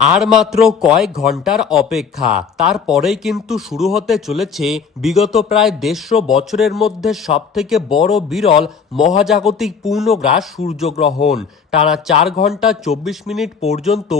আর মাত্র কয়েক ঘন্টার অপেক্ষা, তারপরেই কিন্তু শুরু হতে চলেছে বিগত প্রায় 150 বছরের মধ্যে সবথেকে বড় বিরল মহাজাগতিক পূর্ণগ্রাস সূর্যগ্রহণ। টানা 4 ঘন্টা 24 মিনিট পর্যন্ত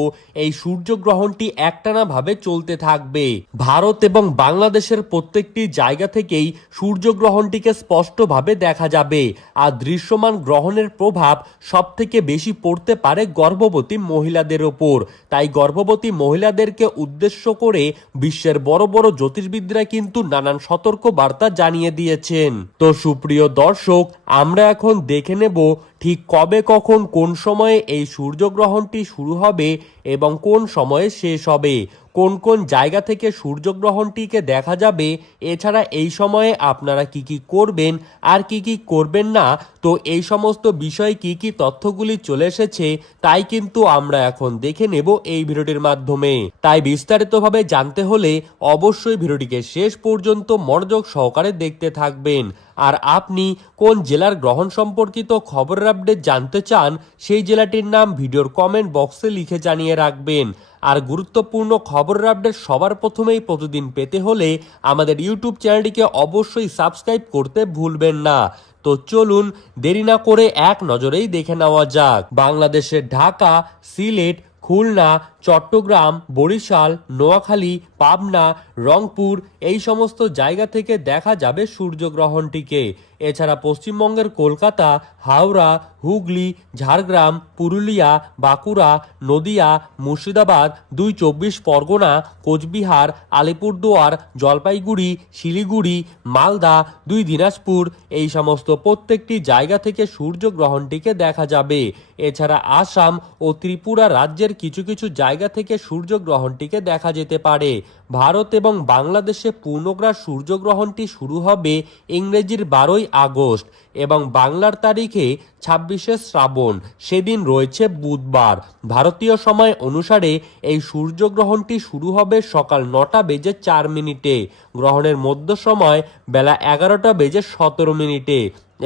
এই সূর্যগ্রহণটি একটানাভাবে চলতে থাকবে। ভারত এবং বাংলাদেশের প্রত্যেকটি জায়গা থেকেই সূর্যগ্রহণটিকে স্পষ্টভাবে দেখা যাবে। আর দৃশ্যমান গ্রহণের প্রভাব সবথেকে বেশি পড়তে পারে গর্ভবতী মহিলাদের ওপর। তাই গর্ভবতী মহিলাদেরকে উদ্দেশ্য করে বিশ্বের বড় বড় জ্যোতির্বিদরা কিন্তু নানান সতর্ক বার্তা জানিয়ে দিয়েছেন। তো সুপ্রিয় দর্শক, আমরা এখন দেখে নেব ঠিক কবে, কখন, কোন সময়ে এই সূর্যগ্রহণটি শুরু হবে এবং কোন সময়ে শেষ হবে, কোন কোন জায়গা থেকে সূর্যগ্রহণটিকে দেখা যাবে, এছাড়া এই সময়ে আপনারা কি কি করবেন আর কি কি করবেন না। তো এই সমস্ত বিষয়ে কি কি তথ্যগুলি চলে এসেছে তাই কিন্তু আমরা এখন দেখে নেব এই ভিডিওটির মাধ্যমে। তাই বিস্তারিতভাবে জানতে হলে অবশ্যই ভিডিওটিকে শেষ পর্যন্ত মনোযোগ সহকারে দেখতে থাকবেন। আর আপনি কোন জেলার গ্রহণ সম্পর্কিত খবরের আপডেট জানতে চান সেই জেলাটির নাম ভিডিওর কমেন্ট বক্সে লিখে জানিয়ে রাখবেন। আর গুরুত্বপূর্ণ খবরের আপডেট সবার প্রথমেই প্রতিদিন পেতে হলে আমাদের ইউটিউব চ্যানেলটিকে অবশ্যই সাবস্ক্রাইব করতে ভুলবেন না। তো চলুন দেরি না করে এক নজরেই দেখে নেওয়া যাক। বাংলাদেশের ঢাকা, সিলেট, খুলনা, চট্টগ্রাম, বরিশাল, নোয়াখালী, পাবনা, রংপুর এই সমস্ত জায়গা থেকে দেখা যাবে সূর্যগ্রহণটিকে। এছাড়া পশ্চিমবঙ্গের কলকাতা, হাওড়া, হুগলি, ঝাড়গ্রাম, পুরুলিয়া, বাঁকুড়া, নদিয়া, মুর্শিদাবাদ, 2 চব্বিশ পরগনা, কোচবিহার, আলিপুরদুয়ার, জলপাইগুড়ি, শিলিগুড়ি, মালদা, 2 দিনাজপুর এই সমস্ত প্রত্যেকটি জায়গা থেকে সূর্যগ্রহণটিকে দেখা যাবে। এছাড়া আসাম ও ত্রিপুরা রাজ্যের কিছু কিছু জায়গা থেকে সূর্যগ্রহণটিকে দেখা যেতে পারে। ভারত এবং বাংলাদেশে পূর্ণগ্রাস সূর্যগ্রহণটি শুরু হবে ইংরেজির 12ই আগস্ট এবং বাংলার তারিখে 26শে শ্রাবণ, সেদিন রয়েছে বুধবার। ভারতীয় সময় অনুসারে এই সূর্যগ্রহণটি শুরু হবে সকাল 9টা বেজে 4 মিনিটে, গ্রহণের মধ্য সময় বেলা 11টা বেজে 17 মিনিটে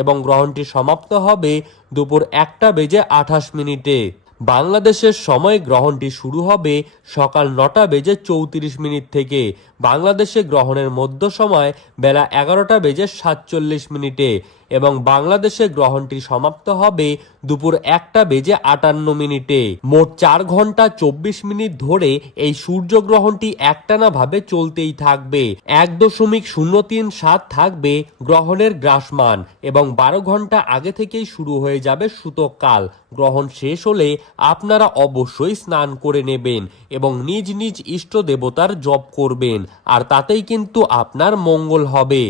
এবং গ্রহণটি সমাপ্ত হবে দুপুর 1টা বেজে 28 মিনিটে। বাংলাদেশের সময় গ্রহণটি শুরু হবে সকাল 9টা বেজে 34 মিনিট থেকে। বাংলাদেশে গ্রহণের মধ্য সময় বেলা 11টা বেজে 47 মিনিটে এবং বাংলাদেশে গ্রহণটি সমাপ্ত হবে দুপুর 1টা বেজে 58 মিনিটে। মোট 4 ঘন্টা 24 মিনিট ধরে এই সূর্যগ্রহণটি একটানাভাবে চলতেই থাকবে। 1.037 থাকবে গ্রহণের গ্রাসমান এবং 12 ঘন্টা আগে থেকেই শুরু হয়ে যাবে সূতককাল। গ্রহণ শেষ হলে আপনারা অবশ্যই স্নান করে নেবেন এবং নিজ নিজ ইষ্ট দেবতার জপ করবেন, আর তাতেই কিন্তু আপনার মঙ্গল হবে।